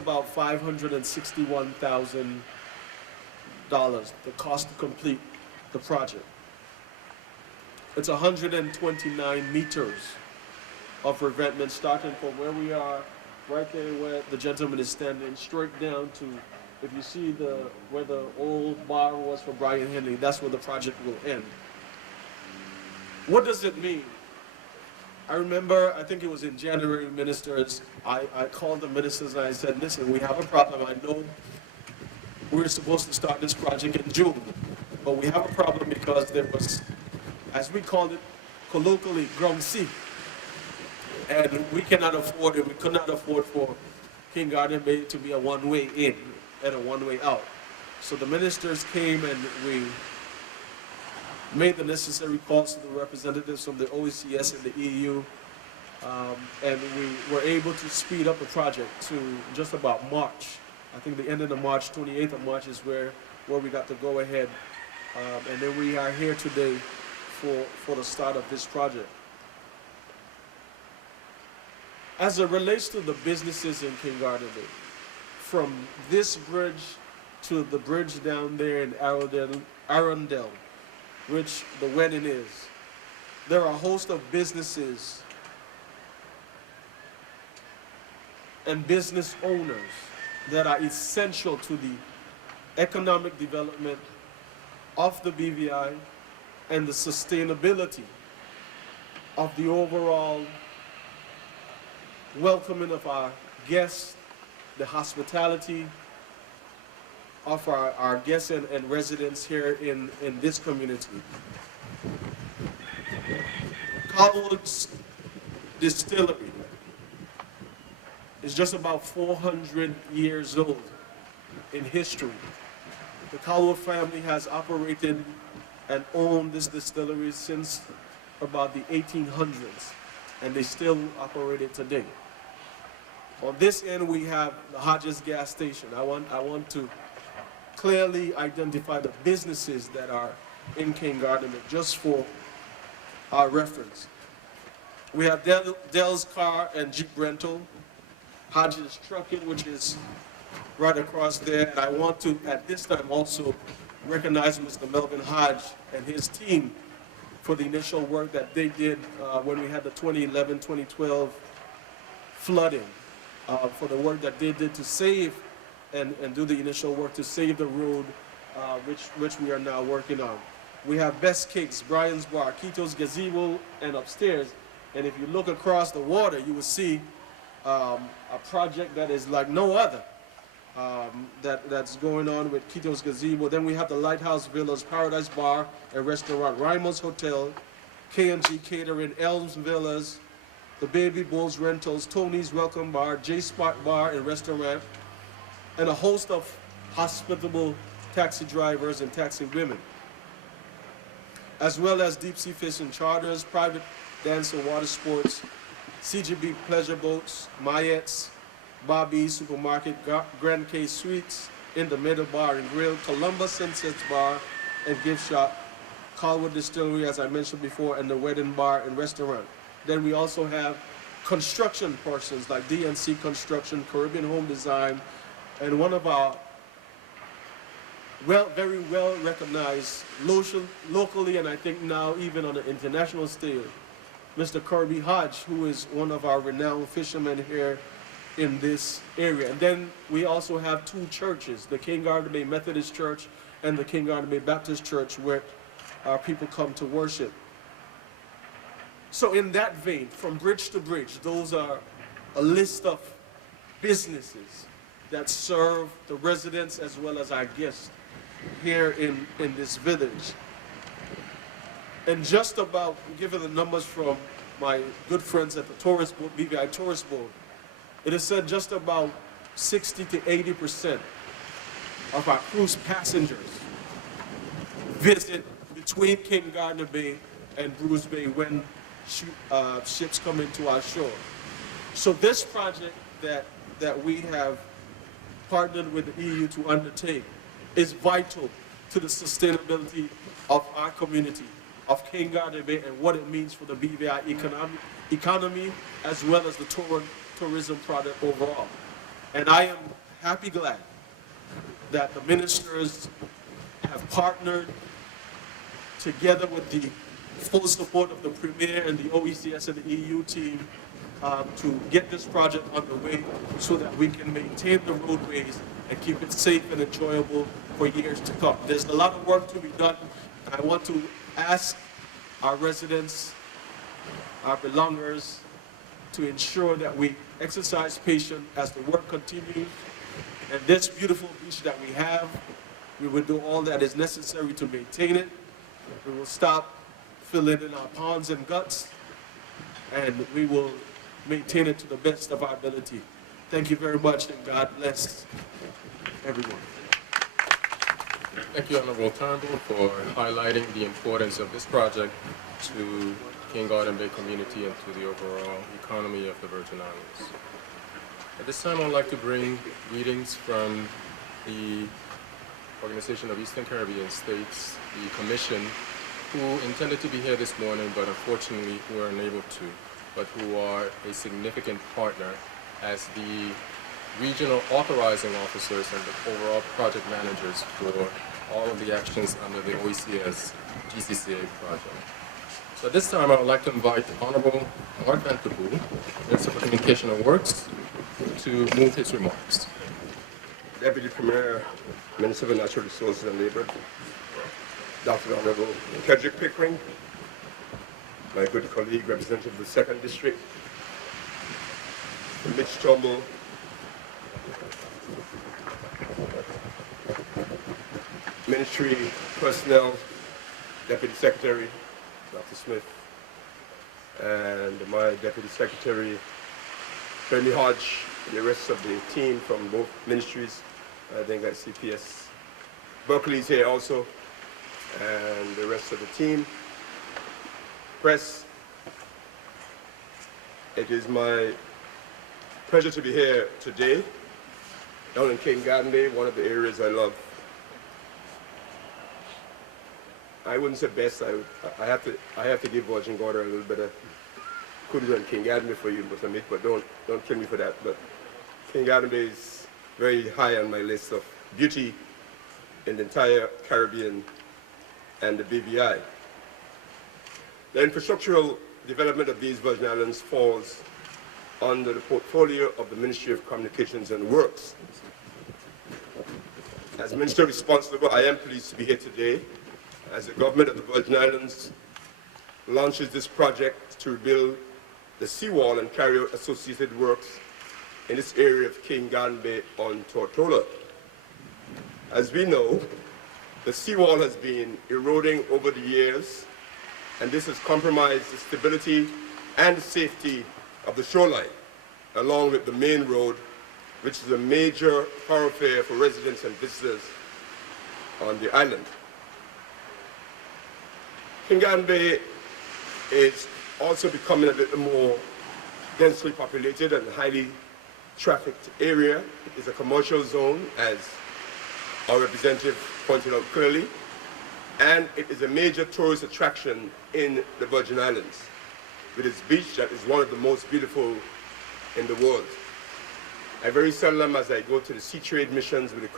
about $561,000, the cost to complete the project. It's 129 meters of revetment, starting from where we are, right there where the gentleman is standing, straight down to, if you see where the old bar was for Brian Henley, that's where the project will end. What does it mean? I remember, I think it was in January, ministers, I called the ministers and I said, listen, we have a problem. I know we're supposed to start this project in June, but we have a problem because there was, as we called it colloquially, grumsy. And we cannot afford it. We could not afford for King Garden Bay to be a one-way in and a one-way out. So the ministers came and we made the necessary calls to the representatives from the OECS and the EU, and we were able to speed up the project to just about March. I think the end of the March, 28th of March is where we got to go ahead, and then we are here today for the start of this project. As it relates to the businesses in King Garden Bay, from this bridge to the bridge down there in Arundel, which the wedding is, there are a host of businesses and business owners that are essential to the economic development of the BVI and the sustainability of the overall welcoming of our guests, the hospitality of our guests and residents here in this community. Colwood's distillery is just about 400 years old in history. The Colwood family has operated and owned this distillery since about the 1800s, and they still operate it today. On this end, we have the Hodges gas station. I want to clearly identify the businesses that are in King Garden, just for our reference. We have Dell's Car and Jeep Rental, Hodges Trucking, which is right across there. And I want to, at this time, also recognize Mr. Melvin Hodge and his team for the initial work that they did when we had the 2011-2012 flooding, for the work that they did to save and do the initial work to save the road, which we are now working on. We have Best Cakes, Brian's Bar, Quito's Gazebo, and upstairs. And if you look across the water, you will see a project that is like no other that's going on with Quito's Gazebo. Then we have the Lighthouse Villas, Paradise Bar and Restaurant, Ramos Hotel, K&G Catering, Elms Villas, the Baby Bulls Rentals, Tony's Welcome Bar, J-Spot Bar and Restaurant, and a host of hospitable taxi drivers and taxi women, as well as deep sea fishing charters, private dance and water sports, CGB pleasure boats, Mayettes, Bobby's Supermarket, Grand K Suites, In the Middle Bar and Grill, Columbus Sunsets Bar and Gift Shop, Colwood Distillery, as I mentioned before, and the Wedding Bar and Restaurant. Then we also have construction persons like DNC Construction, Caribbean Home Design, and one of our very well recognized locally, and I think now even on an international scale, Mr. Kirby Hodge, who is one of our renowned fishermen here in this area. And then we also have two churches, the King Garden Bay Methodist Church and the King Garden Bay Baptist Church, where our people come to worship. So in that vein, from bridge to bridge, those are a list of businesses that serve the residents as well as our guests here in this village. And just about, given the numbers from my good friends at the Tourist Board, BVI Tourist Board, it is said just about 60 to 80% of our cruise passengers visit between King Garden Bay and Bruce Bay when ships come into our shore. So this project that we have partnered with the EU to undertake is vital to the sustainability of our community, of King Garden Bay, and what it means for the BVI economy as well as the tourism product overall. And I am glad that the ministers have partnered together with the full support of the Premier and the OECS and the EU team to get this project underway so that we can maintain the roadways and keep it safe and enjoyable for years to come. There's a lot of work to be done, and I want to ask our residents, our belongers, to ensure that we exercise patience as the work continues. And this beautiful beach that we have, we will do all that is necessary to maintain it. We will stop filling in our ponds and guts, and we will maintain it to the best of our ability. Thank you very much, and God bless everyone. Thank you, Honorable Turnbull, for highlighting the importance of this project to King Garden Bay community and to the overall economy of the Virgin Islands. At this time, I'd like to bring greetings from the Organization of Eastern Caribbean States, the Commission, who intended to be here this morning, but unfortunately were unable to, but who are a significant partner as the regional authorizing officers and the overall project managers for all of the actions under the OECS GCCA project. So at this time, I would like to invite Honorable Art Vanterpool, Minister for Communication and Works, to move his remarks. Deputy Premier, Minister for Natural Resources and Labour, Dr. Honorable Kedrick Pickering, my good colleague, representative of the 2nd District, Mitch Turnbull, Ministry personnel, Deputy Secretary, Dr. Smith, and my Deputy Secretary, Bernie Hodge, and the rest of the team from both ministries. I think that CPS Berkeley's here also, and the rest of the team. Press, it is my pleasure to be here today, down in King Garden Bay, one of the areas I love. I wouldn't say best, I have to give Virgin Gorda a little bit of kudos on King Garden Bay for you, Mozambique, but don't kill me for that. But King Garden Bay is very high on my list of beauty in the entire Caribbean and the BVI. The infrastructural development of these Virgin Islands falls under the portfolio of the Ministry of Communications and Works. As Minister responsible, I am pleased to be here today as the government of the Virgin Islands launches this project to rebuild the seawall and carry out associated works in this area of King Garden Bay on Tortola. As we know, the seawall has been eroding over the years, and this has compromised the stability and safety of the shoreline, along with the main road, which is a major thoroughfare for residents and visitors on the island. King Garden Bay is also becoming a little more densely populated and highly trafficked area. It is a commercial zone, as our representative pointed out clearly, and it is a major tourist attraction in the Virgin Islands, with its beach that is one of the most beautiful in the world. I very seldom, as I go to the sea trade missions with the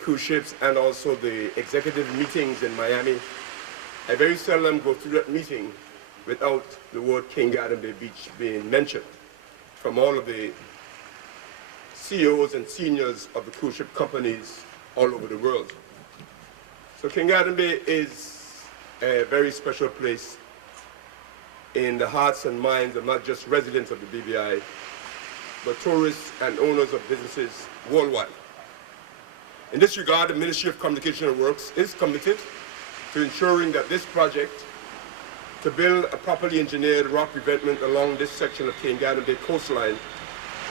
cruise ships and also the executive meetings in Miami, I very seldom go through that meeting without the word King Garden Bay Beach being mentioned from all of the CEOs and seniors of the cruise ship companies all over the world. So King Garden Bay is a very special place in the hearts and minds of not just residents of the BVI, but tourists and owners of businesses worldwide. In this regard, the Ministry of Communication and Works is committed to ensuring that this project to build a properly engineered rock revetment along this section of King Garden Bay coastline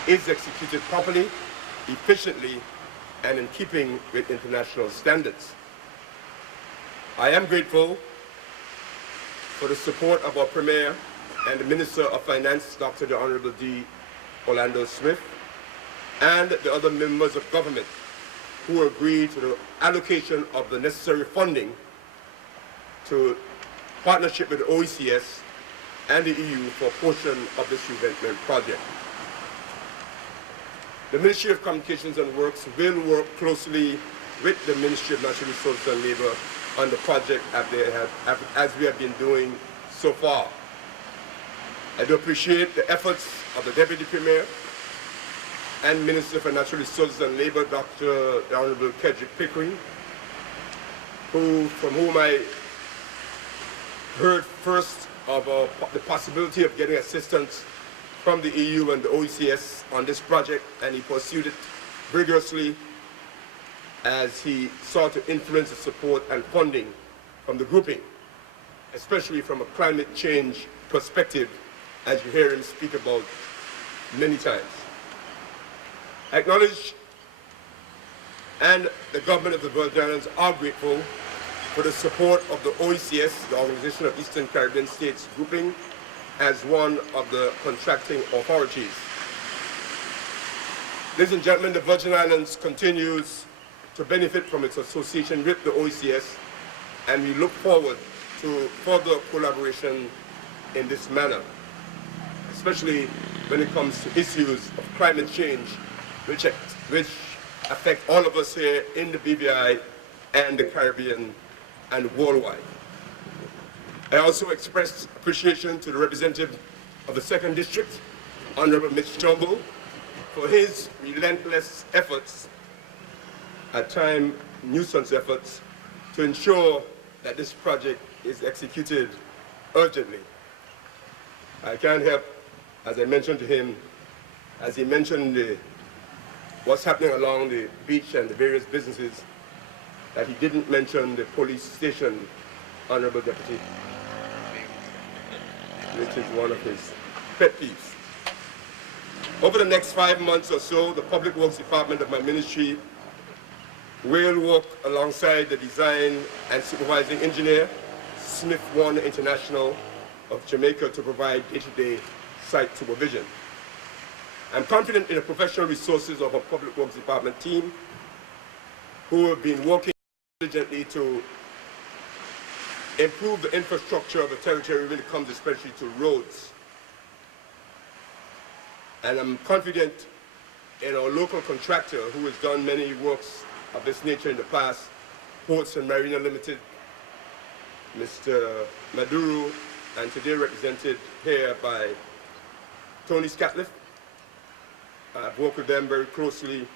is executed properly, efficiently, and in keeping with international standards. I am grateful for the support of our Premier and the Minister of Finance, Dr. the Honorable D. Orlando Smith, and the other members of government who agreed to the allocation of the necessary funding to partnership with the OECS and the EU for a portion of this revetment project. The Ministry of Communications and Works will work closely with the Ministry of Natural Resources and Labor on the project as we have been doing so far. I do appreciate the efforts of the Deputy Premier and Minister for Natural Resources and Labor, Dr. the Honorable Kedrick Pickering, from whom I heard first of the possibility of getting assistance from the EU and the OECS on this project, and he pursued it vigorously as he sought to influence the support and funding from the grouping, especially from a climate change perspective, as you hear him speak about many times. I acknowledge, and the government of the Virgin Islands are grateful for the support of the OECS, the Organization of Eastern Caribbean States grouping, as one of the contracting authorities. Ladies and gentlemen, the Virgin Islands continues to benefit from its association with the OECS, and we look forward to further collaboration in this manner, especially when it comes to issues of climate change, which affect all of us here in the BVI and the Caribbean and worldwide. I also express appreciation to the representative of the 2nd District, Honorable Mitch Turnbull, for his relentless efforts, at times nuisance efforts, to ensure that this project is executed urgently. I can't help, as I mentioned to him, as he mentioned what's happening along the beach and the various businesses, that he didn't mention the police station, Honorable Deputy, which is one of his pet peeves. Over the next 5 months or so, the Public Works Department of my ministry will work alongside the design and supervising engineer, Smith Warner International of Jamaica, to provide day-to-day site supervision. I'm confident in the professional resources of our Public Works Department team, who have been working diligently to improve the infrastructure of the territory when it comes especially to roads. And I'm confident in our local contractor who has done many works of this nature in the past, Ports and Marina Limited, Mr. Maduro, and today represented here by Tony Scatliff. I've worked with them very closely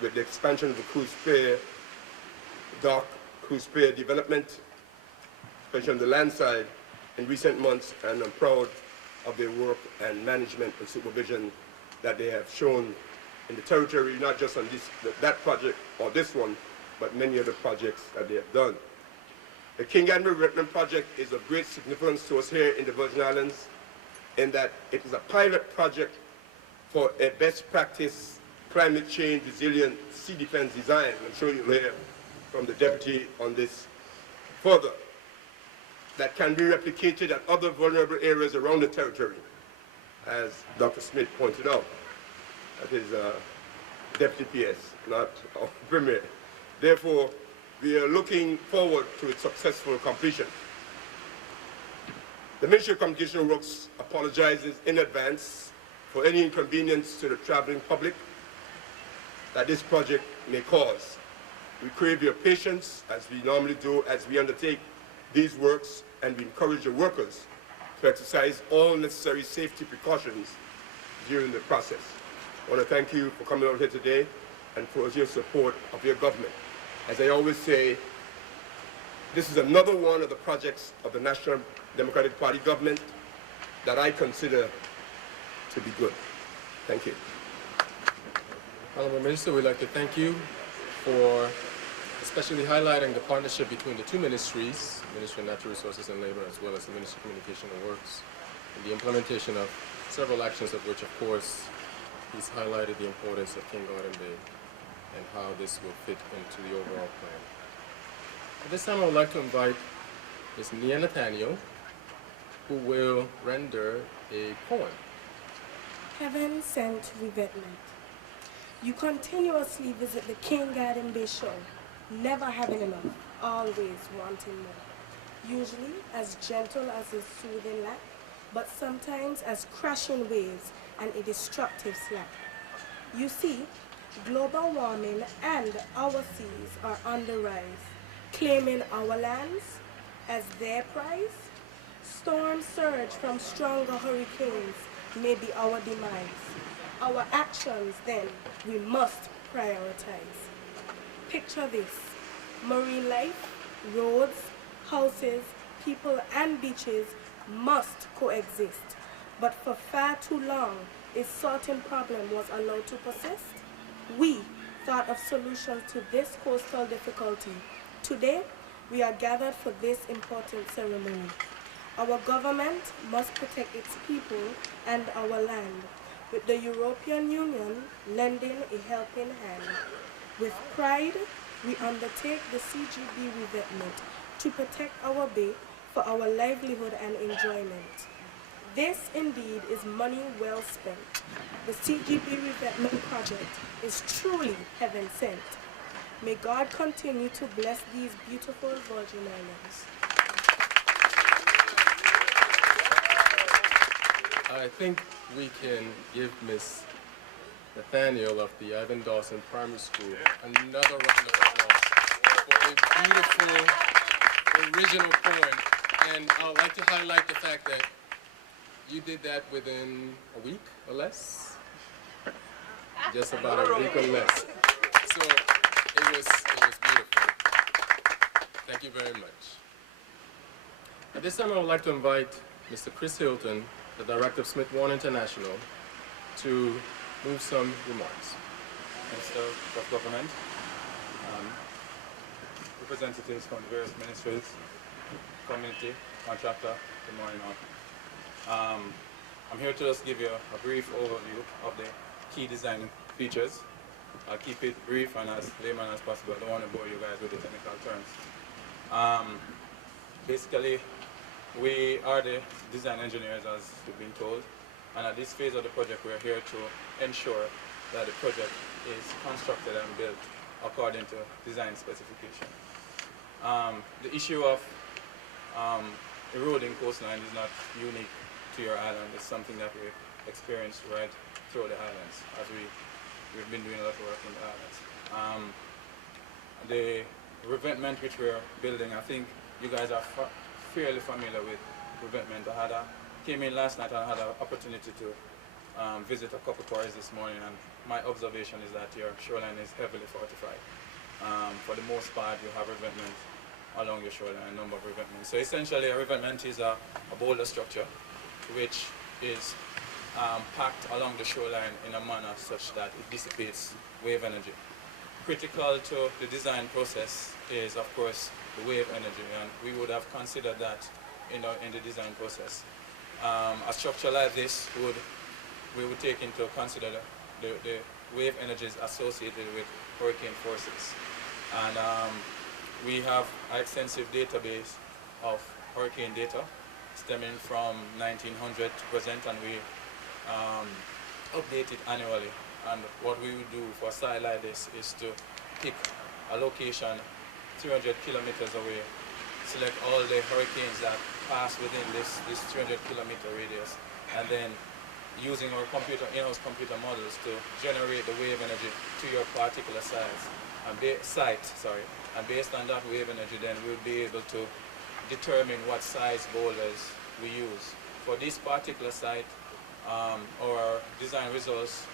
with the expansion of the cruise pier, dock cruise pier development, especially on the land side in recent months, and I'm proud of their work and management and supervision that they have shown in the territory, not just on that project or this one, but many other projects that they have done. The King Edward Revetment project is of great significance to us here in the Virgin Islands, in that it is a pilot project for a best practice climate change resilient sea defense design. I'm sure you'll hear from the deputy on this further, that can be replicated at other vulnerable areas around the territory, as Dr. Smith pointed out. That is Deputy PS, not our Premier. Therefore, we are looking forward to its successful completion. The Ministry of Communication and Works apologizes in advance for any inconvenience to the traveling public that this project may cause. We crave your patience, as we normally do, as we undertake these works, and we encourage the workers to exercise all necessary safety precautions during the process. I want to thank you for coming out here today and for your support of your government. As I always say, this is another one of the projects of the National Democratic Party government that I consider to be good. Thank you. Honorable Minister, we'd like to thank you for especially highlighting the partnership between the two ministries, Ministry of Natural Resources and Labor, as well as the Ministry of Communication and Works, and the implementation of several actions, of which, of course, he's highlighted the importance of King Garden Bay and how this will fit into the overall plan. At this time, I would like to invite Ms. Nia Nathaniel, who will render a poem. Heaven sent revetment. You continuously visit the King Garden Bay shore, never having enough, always wanting more. Usually as gentle as a soothing lap, but sometimes as crashing waves and a destructive slap. You see, global warming and our seas are on the rise, claiming our lands as their prize. Storms surge from stronger hurricanes may be our demise. Our actions, then, we must prioritize. Picture this: marine life, roads, houses, people, and beaches must coexist. But for far too long, a certain problem was allowed to persist. We thought of solutions to this coastal difficulty. Today, we are gathered for this important ceremony. Our government must protect its people and our land, with the European Union lending a helping hand. With pride, we undertake the CGB revetment to protect our bay for our livelihood and enjoyment. This indeed is money well spent. The CGB revetment project is truly heaven sent. May God continue to bless these beautiful Virgin Islands. I think we can give Miss Nathaniel of the Ivan Dawson Primary School another round of applause for a beautiful original poem. And I would like to highlight the fact that you did that within a week or less? Just about a week or less. So it was beautiful. Thank you very much. At this time, I would like to invite Mr. Chris Hilton, the Director of Smith Warren International, to move some remarks. Minister of Government, representatives from the various ministries, community, contractor, good morning all. I'm here to just give you a brief overview of the key design features. I'll keep it brief and as layman as possible. I don't want to bore you guys with the technical terms. Basically, we are the design engineers, as you've been told, and at this phase of the project we're here to ensure that the project is constructed and built according to design specification. The issue of eroding coastline is not unique to your island. It's something that we experience right through the islands, as we've been doing a lot of work in the islands. The revetment which we're building, I think you guys are fairly familiar with revetment. Came in last night and I had an opportunity to visit a couple quarries this morning, and my observation is that your shoreline is heavily fortified. For the most part, you have revetment along your shoreline, a number of revetments. So essentially, a revetment is a boulder structure which is packed along the shoreline in a manner such that it dissipates wave energy. Critical to the design process is, of course, the wave energy, and we would have considered that in the design process. A structure like this we would take into consider the wave energies associated with hurricane forces. And we have an extensive database of hurricane data stemming from 1900 to present, and we update it annually. And what we would do for a site like this is to pick a location 300 kilometers away, select all the hurricanes that pass within this 300 kilometer radius, and then using our in-house computer models to generate the wave energy to your particular site. And based on that wave energy, then we'll be able to determine what size boulders we use. For this particular site, our design results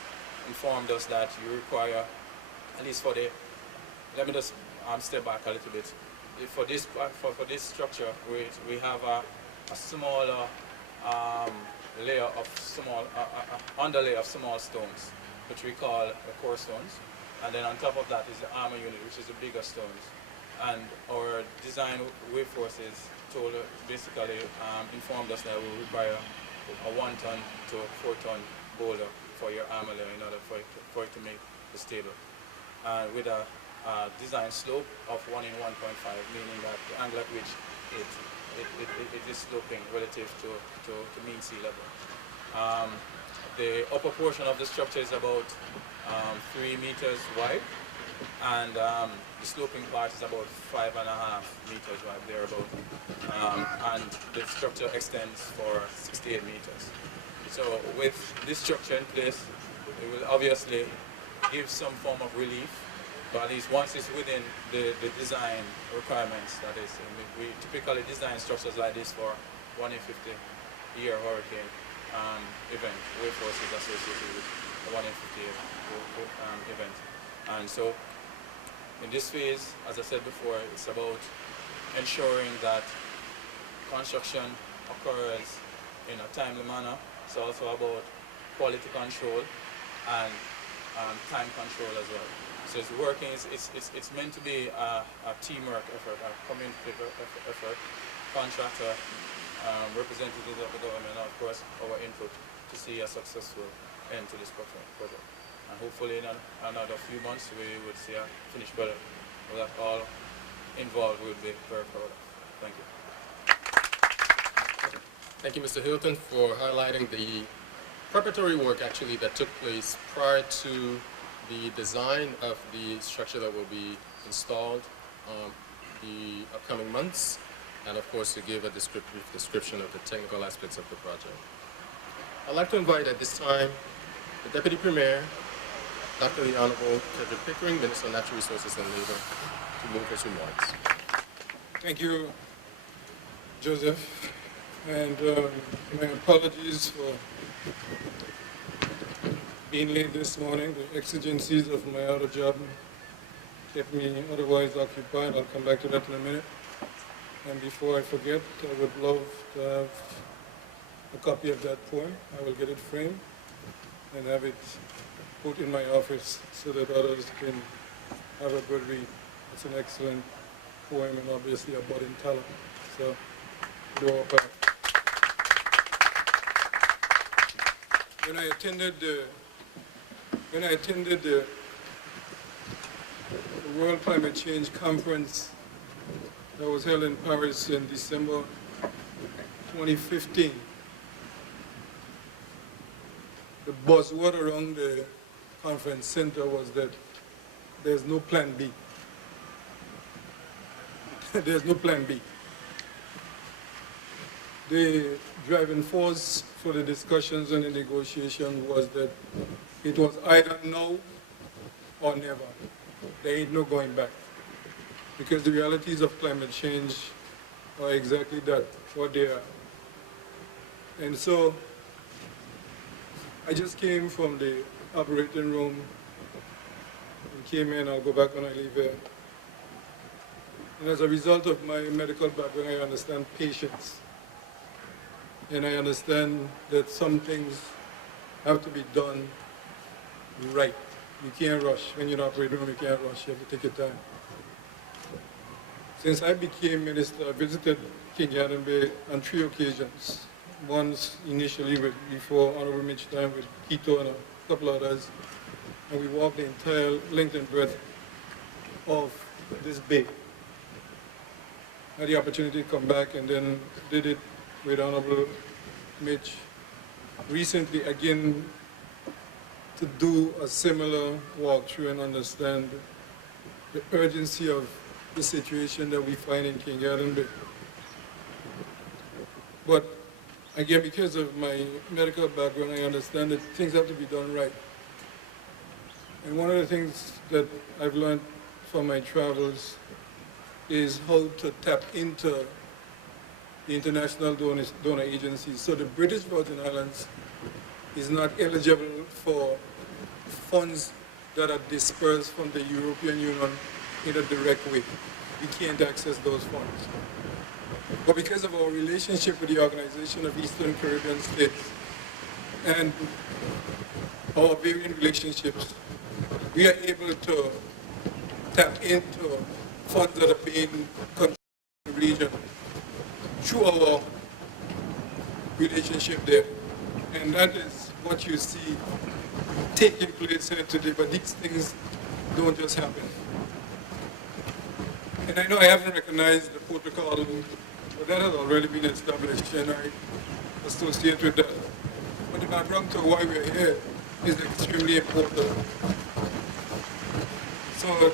informed us that you require, at least for the, let me just step back a little bit. For this structure, we have a smaller layer of underlay of small stones, which we call the core stones. And then on top of that is the armor unit, which is the bigger stones. And our design wave forces basically informed us that we require a 1 ton to 4 ton boulder for your armor layer in order for it to make it stable. With a design slope of 1 in 1.5, meaning that the angle at which it is sloping relative to mean sea level. The upper portion of the structure is about 3 meters wide, and the sloping part is about 5.5 meters wide, thereabout. And the structure extends for 68 meters. So with this structure in place, we will obviously give some form of relief, but at least once it's within the design requirements, that is, we typically design structures like this for 1 in 50-year hurricane event, wave forces associated with a 1 in 50 event. And so in this phase, as I said before, it's about ensuring that construction occurs in a timely manner. It's also about quality control and time control as well. So it's working, it's meant to be a teamwork effort, a community effort, contractor, representatives of the government, and of course our input to see a successful end to this project. And hopefully in another few months we would see a finished product that all involved will be very proud of. Thank you. Thank you, Mr. Hilton, for highlighting the preparatory work actually that took place prior to the design of the structure that will be installed the upcoming months, and of course to give a brief description of the technical aspects of the project. I'd like to invite at this time the Deputy Premier, Dr. the Honorable Cedric Pickering, Minister of Natural Resources and Labor, to move his remarks. Thank you, Joseph, and my apologies for being late this morning. The exigencies of my other job kept me otherwise occupied. I'll come back to that in a minute. And before I forget, I would love to have a copy of that poem. I will get it framed and have it put in my office so that others can have a good read. It's an excellent poem and obviously a budding talent. So, do our part. When I attended the World Climate Change Conference that was held in Paris in December 2015, the buzzword around the conference center was that there's no plan B. There's no plan B. The driving force for the discussions and the negotiation was that it was either now or never. There ain't no going back. Because the realities of climate change are exactly that, what they are. And so I just came from the operating room and came in. I'll go back when I leave here. And as a result of my medical background, I understand patience. And I understand that some things have to be done right. You can't rush. When you're in the operating room, you can't rush. You have to take your time. Since I became minister, I visited King Garden Bay on 3 occasions. Once initially before Honorable Mitch time with Quito and a couple others. And we walked the entire length and breadth of this bay. I had the opportunity to come back and then did it with Honorable Mitch recently again to do a similar walkthrough and understand the urgency of the situation that we find in King Garden Bay. But again, because of my medical background, I understand that things have to be done right. And one of the things that I've learned from my travels is how to tap into the international donor agencies. So the British Virgin Islands is not eligible for funds that are dispersed from the European Union in a direct way. We can't access those funds. But because of our relationship with the Organization of Eastern Caribbean States and our varying relationships, we are able to tap into funds that are being contributed to the region through our relationship there. And that is what you see taking place here today, but these things don't just happen. And I know I haven't recognized the protocol, but that has already been established and I associate with that. But the background to why we're here is extremely important. So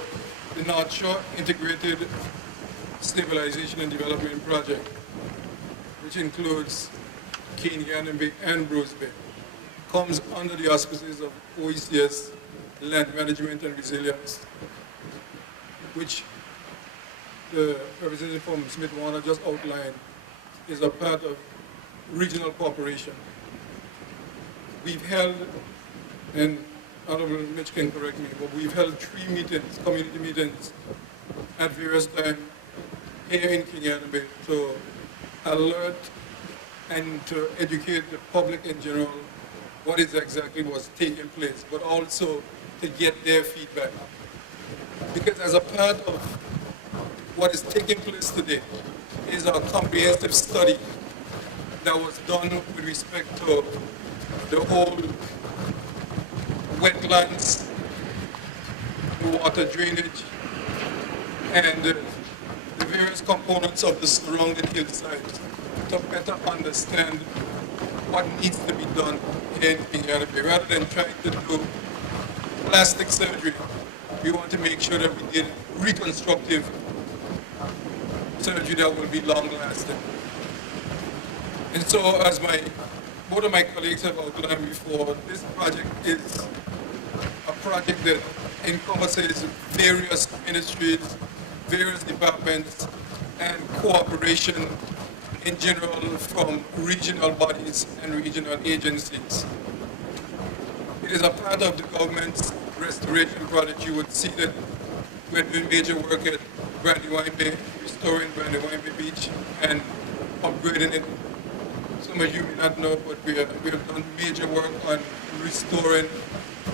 the North Shore Integrated Stabilization and Development Project, which includes King Garden Bay and Bruce Bay, comes under the auspices of OECS land management and resilience, which the representative from Smith Warner just outlined, is a part of regional cooperation. We've held, and Honorable Mitch can correct me, but we've held 3 meetings, community meetings, at various times here in King Bay to alert and to educate the public in general what is exactly was taking place, but also to get their feedback. Because as a part of what is taking place today is a comprehensive study that was done with respect to the whole wetlands, the water drainage, and the various components of the surrounding hillsides to better understand what needs to be done in King. Rather than trying to do plastic surgery, we want to make sure that we did reconstructive surgery that will be long-lasting. And so, as both of my colleagues have outlined before, this project is a project that encompasses various ministries, various departments, and cooperation in general from regional bodies and regional agencies. It is a part of the government's restoration project. You would see that we're doing major work at Brandywine Bay, restoring Brandywine Bay Beach and upgrading it. Some of you may not know, but we have done major work on restoring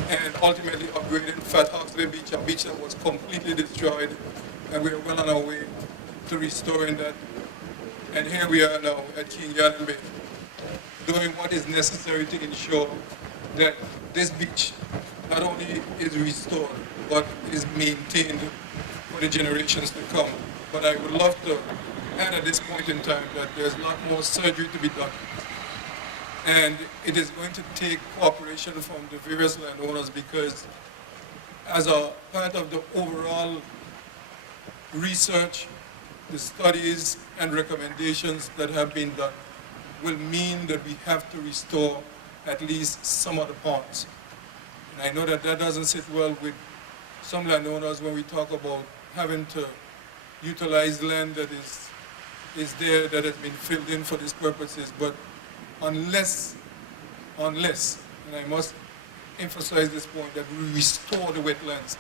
and ultimately upgrading Fat Hawksley Beach, a beach that was completely destroyed, and we are well on our way to restoring that. And here we are now at King Bay, doing what is necessary to ensure that this beach not only is restored, but is maintained for the generations to come. But I would love to add at this point in time that there's a lot more surgery to be done. And it is going to take cooperation from the various landowners, because as a part of the overall research, the studies and recommendations that have been done will mean that we have to restore at least some of the ponds. And I know that that doesn't sit well with some landowners when we talk about having to utilize land that is there, that has been filled in for these purposes. But unless, and I must emphasize this point, that we restore the wetlands,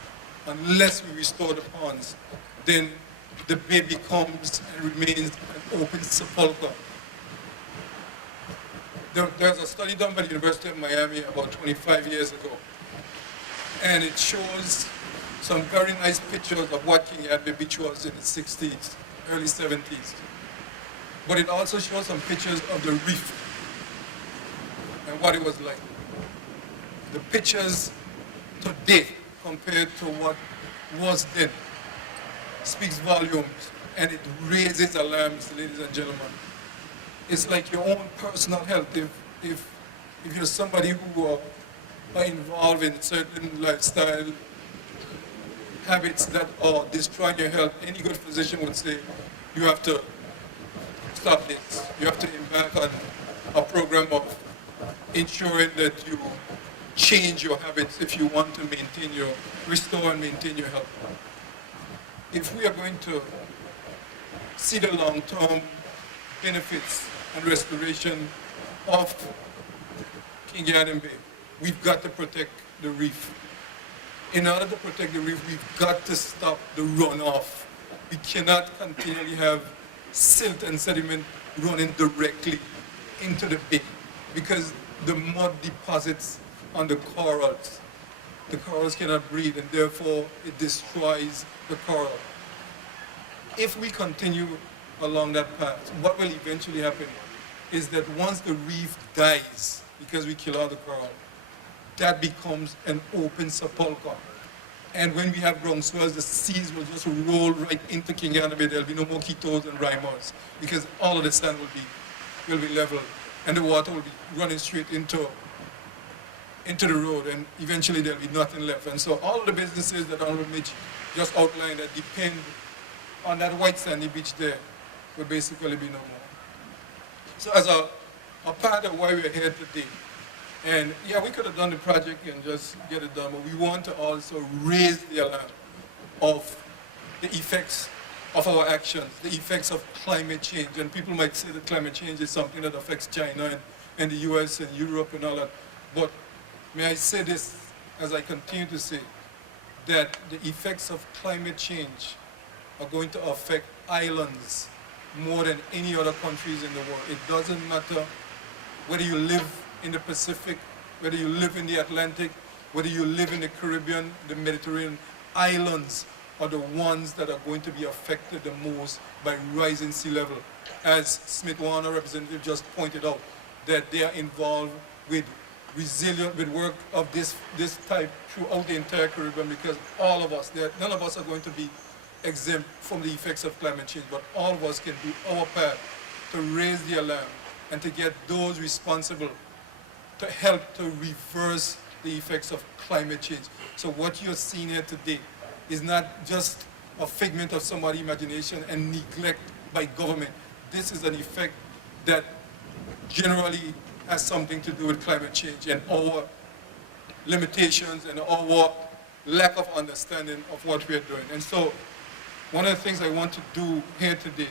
unless we restore the ponds, then the bay becomes and remains an open sepulchre. There's a study done by the University of Miami about 25 years ago, and it shows some very nice pictures of what King Bay Beach was in the 60s, early 70s. But it also shows some pictures of the reef and what it was like. The pictures today compared to what was then speaks volumes, and it raises alarms, ladies and gentlemen. It's like your own personal health. If you're somebody who are involved in certain lifestyle habits that are destroying your health, any good physician would say, you have to stop this. You have to embark on a program of ensuring that you change your habits if you want to restore and maintain your health. If we are going to see the long-term benefits and restoration of King Bay, we've got to protect the reef. In order to protect the reef, we've got to stop the runoff. We cannot continually have silt and sediment running directly into the bay, because the mud deposits on the corals. The corals cannot breathe, and therefore it destroys the coral. If we continue along that path, what will eventually happen is that once the reef dies, because we kill all the coral, that becomes an open sepulchre. And when we have ground swells, the seas will just roll right into King Bay. There'll be no more Ketos and Rymers, because all of the sand will be level, and the water will be running straight into the road, and eventually there'll be nothing left. And so all of the businesses that Honorable Mitch just outlined that depend on that white sandy beach there will basically be no more. So as a part of why we're here today And yeah, we could have done the project and just get it done, but we want to also raise the alarm of the effects of our actions, the effects of climate change. And people might say that climate change is something that affects China and the US and Europe and all that. But may I say this, as I continue to say, that the effects of climate change are going to affect islands more than any other countries in the world. It doesn't matter whether you live in the Pacific, whether you live in the Atlantic, whether you live in the Caribbean, the Mediterranean. Islands are the ones that are going to be affected the most by rising sea level. As Smith-Warner representative just pointed out, that they are involved with work of this type throughout the entire Caribbean, because all of us, none of us are going to be exempt from the effects of climate change, but all of us can do our part to raise the alarm and to get those responsible to help to reverse the effects of climate change. So what you're seeing here today is not just a figment of somebody's imagination and neglect by government. This is an effect that generally has something to do with climate change and our limitations and our lack of understanding of what we're doing. And so one of the things I want to do here today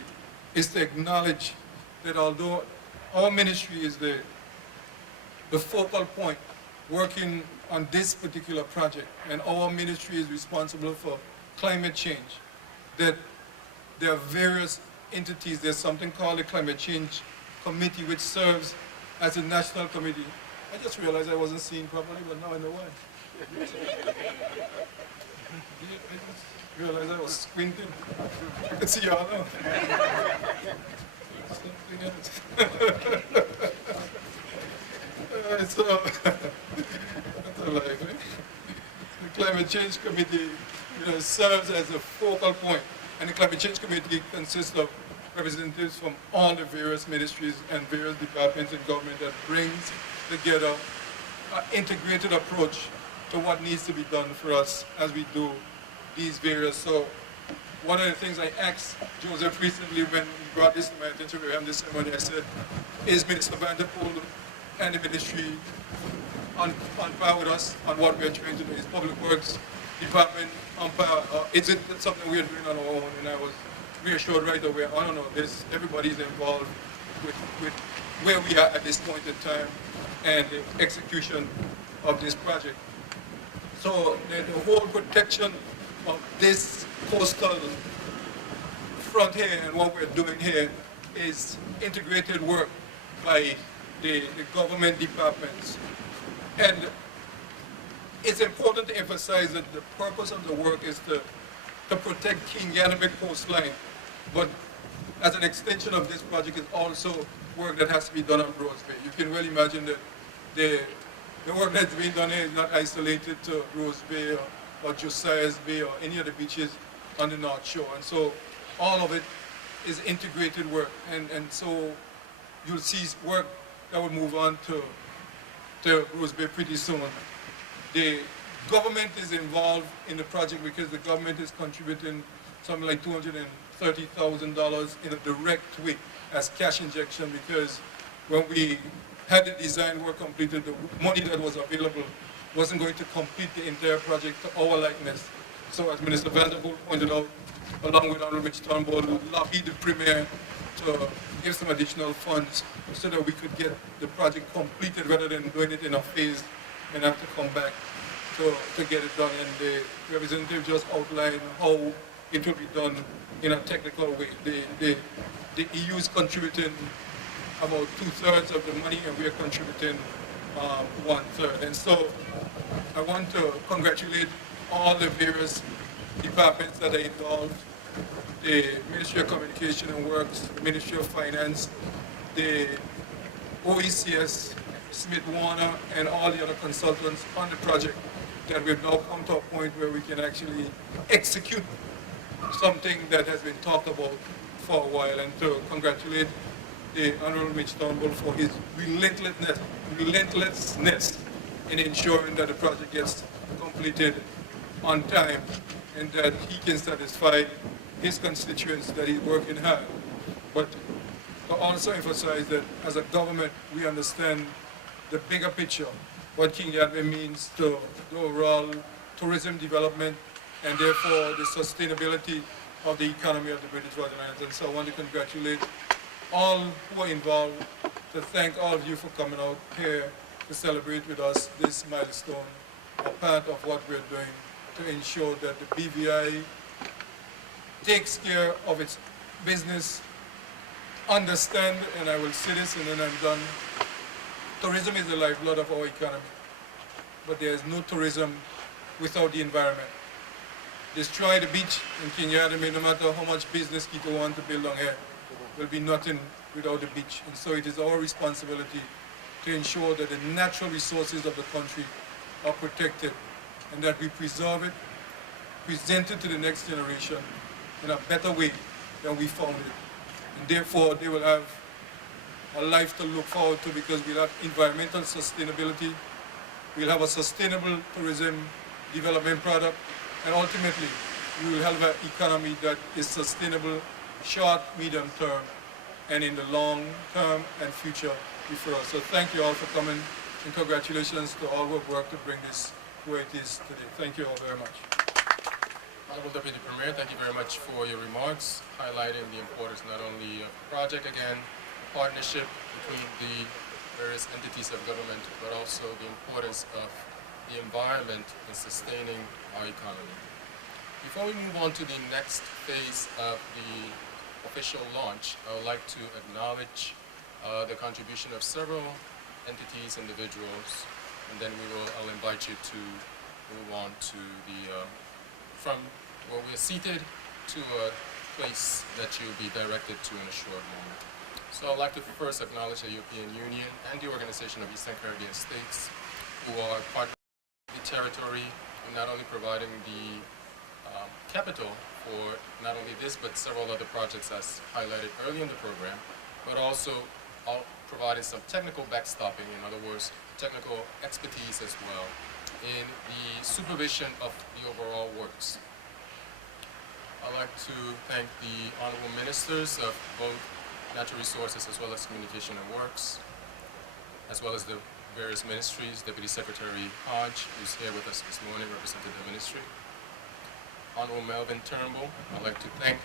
is to acknowledge that although our ministry is the focal point working on this particular project, and our ministry is responsible for climate change, that there are various entities. There's something called the Climate Change Committee, which serves as a national committee. I just realized I wasn't seeing properly, but now I know why. I just realized I was squinting. I can see y'all now. Something else. So, that's a lie, right? The Climate Change Committee serves as a focal point, and the Climate Change Committee consists of representatives from all the various ministries and various departments in government that brings together an integrated approach to what needs to be done for us as we do these various. So one of the things I asked Joseph recently when he brought this to my attention, we were having this ceremony, I said, is Minister Vanderpool and the ministry on par with us on what we're trying to do? Is Public Works Department on par? Is it something we're doing on our own? And I was reassured right away, I don't know, everybody's involved with where we are at this point in time and the execution of this project. So the whole protection of this coastal front here and what we're doing here is integrated work by the government departments. And it's important to emphasize that the purpose of the work is to protect Kingatabek coastline, but as an extension of this project is also work that has to be done on Rose Bay. You can well imagine that the work that's being done here is not isolated to Rose Bay or Josiah's Bay or any of the beaches on the North Shore. And so all of it is integrated work. And so you'll see work that will move on to Rose Bay pretty soon. The government is involved in the project because the government is contributing something like $230,000 in a direct way as cash injection, because when we had the design work completed, the money that was available wasn't going to complete the entire project to our likeness. So as Minister Vanderpool pointed out, along with Honorable Mitch Turnbull, we lobbied the Premier to give some additional funds so that we could get the project completed rather than doing it in a phase and have to come back to get it done. And the representative just outlined how it will be done in a technical way. The EU is contributing about 2/3 of the money, and we are contributing 1/3. And so I want to congratulate all the various departments that are involved: the Ministry of Communication and Works, the Ministry of Finance, the OECS, Smith-Warner, and all the other consultants on the project, that we've now come to a point where we can actually execute something that has been talked about for a while, and to congratulate the Honorable Mitch Turnbull for his relentlessness in ensuring that the project gets completed on time and that he can satisfy his constituents that he's working hard. But to also emphasize that as a government, we understand the bigger picture, what King Yadway means to the overall tourism development and therefore the sustainability of the economy of the British Virgin Islands. And so I want to congratulate all who are involved, to thank all of you for coming out here to celebrate with us this milestone, a part of what we're doing to ensure that the BVI takes care of its business, understand, and I will say this and then I'm done, tourism is the lifeblood of our economy, but there is no tourism without the environment. Destroy the beach in King Yadway, no matter how much business people want to build on here, will be nothing without the beach. And so it is our responsibility to ensure that the natural resources of the country are protected and that we preserve it, present it to the next generation in a better way than we found it. And therefore, they will have a life to look forward to because we'll have environmental sustainability, we'll have a sustainable tourism development product, and ultimately, we will have an economy that is sustainable, short, medium term, and in the long term and future before us. So thank you all for coming, and congratulations to all who have worked to bring this where it is today. Thank you all very much. Honorable Deputy Premier, thank you very much for your remarks, highlighting the importance not only of the project, again, the partnership between the various entities of government, but also the importance of the environment in sustaining our economy. Before we move on to the next phase of the official launch, I would like to acknowledge the contribution of several entities, individuals, and then I'll invite you to move on to the, from where we're seated to a place that you'll be directed to in a short moment. So I'd like to first acknowledge the European Union and the Organization of Eastern Caribbean States, who are part of the territory, in not only providing the capital for not only this but several other projects as highlighted early in the program, but also providing some technical backstopping, in other words, technical expertise as well in the supervision of the overall works. I'd like to thank the Honorable Ministers of both Natural Resources as well as Communication and Works, as well as the various ministries. Deputy Secretary Hodge, who's here with us this morning, representing the ministry. Honorable Melvin Turnbull. I'd like to thank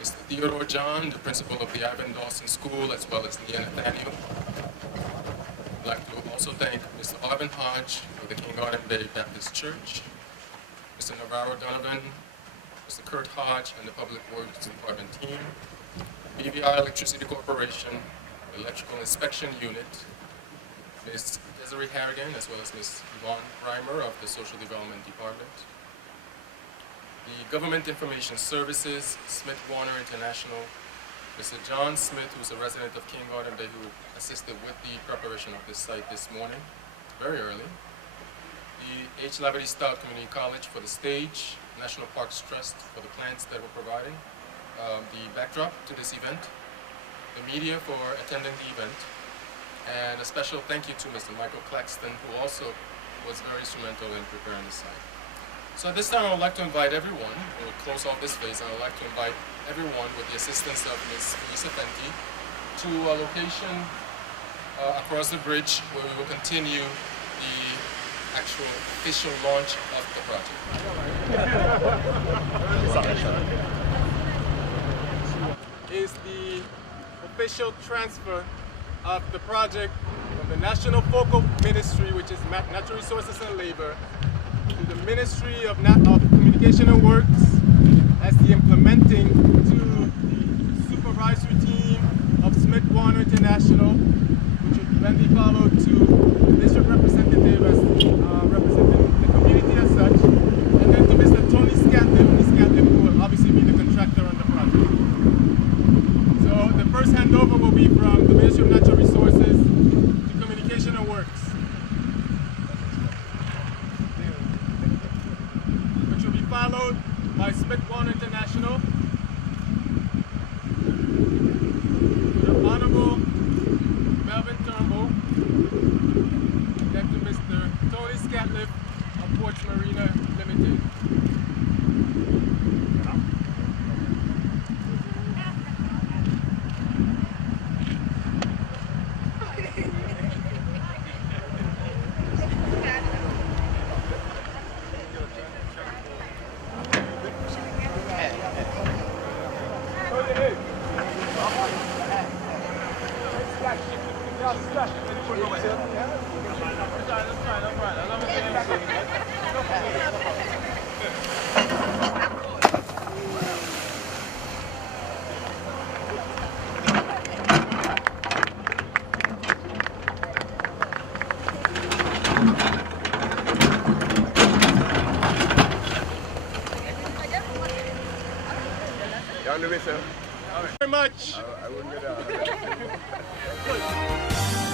Mr. Theodore John, the principal of the Ivan Dawson School, as well as Leah Nathaniel. I'd like to also thank Mr. Ivan Hodge of the King Garden Bay Baptist Church, Mr. Navarro Donovan, Mr. Kurt Hodge, and the Public Works Department team, BVI Electricity Corporation, Electrical Inspection Unit, Ms. Desiree Harrigan, as well as Ms. Yvonne Reimer of the Social Development Department, the Government Information Services, Smith Warner International, Mr. John Smith, who's a resident of King Garden Bay, who assisted with the preparation of this site this morning, very early. The H. Labadie Stout Community College for the stage, National Parks Trust for the plants that we're providing, the backdrop to this event, the media for attending the event, and a special thank you to Mr. Michael Claxton, who also was very instrumental in preparing the site. So at this time, I would like to invite everyone, we'll close off this phase, and I would like to invite everyone with the assistance of Ms. Lisa Fenty to a location across the bridge where we will continue the actual official launch of the project. Is the official transfer of the project from the National Focal Ministry, which is Natural Resources and Labor, to the Ministry of Communication and Works as the implementing to the supervisory team of Smith Warner International, which will then be followed to the district representative as representing the community as such, and then to Mr. Tony Scantlin, who will obviously be the contractor on the project. So the first handover will be from the Ministry of Natural Resources to Communication and Works, followed by Smith Warner International, the Honorable Melvin Turnbull, then to Mr. Tony Scatliff of Ports Marina Limited. on the way, sir. Very much. I wouldn't get out.